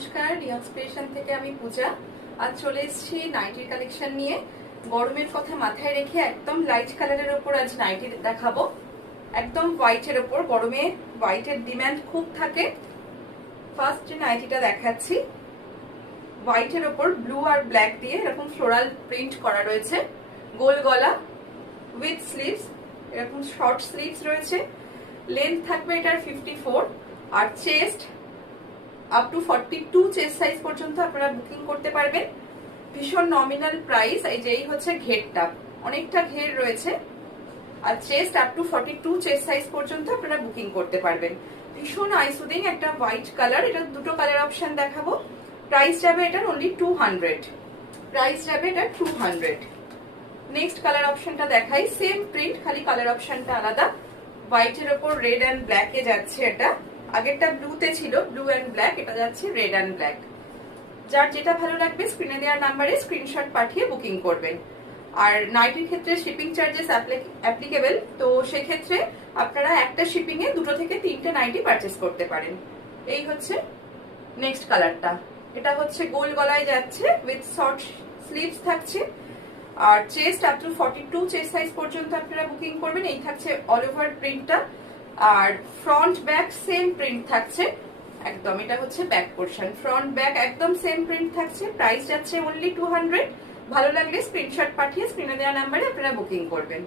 নমস্কার, রিয়ান্স ক্রিয়েশন থেকে আমি পূজা। আজ চলে এসেছি নাইটির কালেকশন নিয়ে। গরমের কথা মাথায় রেখে একদম লাইট কালারের ওপর আজ নাইটি দেখাবো। একদম হোয়াইটের ওপর, গরমে হোয়াইটের ডিমান্ড খুব থাকে। ফার্স্ট যে নাইটিটা দেখাচ্ছি, হোয়াইটের ওপর ব্লু আর ব্ল্যাক দিয়ে এরকম ফ্লোরাল প্রিন্ট করা রয়েছে। গোল গলা উইথ স্লিভস, এরকম শর্ট স্লিভস রয়েছে। লেন্থ থাকবে এটার 54 আর chest up to 42 chest size পর্যন্ত আপনারা বুকিং করতে পারবেন। ভীষণ নমিনাল প্রাইস। এই হচ্ছে ঘেরটা, অনেকটা ঘের রয়েছে। আর chest up to 42 chest size পর্যন্ত আপনারা বুকিং করতে পারবেন। ভীষণ আইসুদিং একটা হোয়াইট কালার। এটা দুটো কালার অপশন দেখাবো। প্রাইস যাবে এটার অনলি 200। প্রাইস যাবে এটা 200। নেক্সট কালার অপশনটা দেখাই। সেম প্রিন্ট, খালি কালার অপশনটা আলাদা। হোয়াইটের ওপর রেড অ্যান্ড ব্ল্যাকে যাচ্ছে এটা। আগেরটা ব্লুতে ছিল, ব্লু অ্যান্ড ব্ল্যাক, এটা যাচ্ছে রেড অ্যান্ড ব্ল্যাক। যার যেটা ভালো লাগবে স্ক্রিনে দেওয়া নাম্বারে স্ক্রিনশট পাঠিয়ে বুকিং করবেন। আর নাইটির ক্ষেত্রে শিপিং চার্জেস অ্যাপ্লিকেবল, তো সেক্ষেত্রে আপনারা একটা শিপিং এ 2 থেকে 3টে নাইটি পারচেস করতে পারেন। এই হচ্ছে নেক্সট কালারটা। এটা হচ্ছে গোল গলায় যাচ্ছে, উইথ শর্ট স্লিভস থাকছে। আর chest up to 42 chest size পর্যন্ত আপনারা বুকিং করবেন। এই থাকছে অল ওভার প্রিন্টটা। আর ফ্রন্ট ব্যাক সেম প্রিন্ট থাকছে একদম। এটা হচ্ছে ব্যাক পোর্শন, ফ্রন্ট ব্যাক একদম সেম প্রিন্ট থাকছে। প্রাইস যাচ্ছে অনলি 200। ভালো লাগলে স্ক্রিনশট পাঠিয়ে স্ক্রিনে দেওয়া নাম্বারে আপনারা বুকিং করবেন।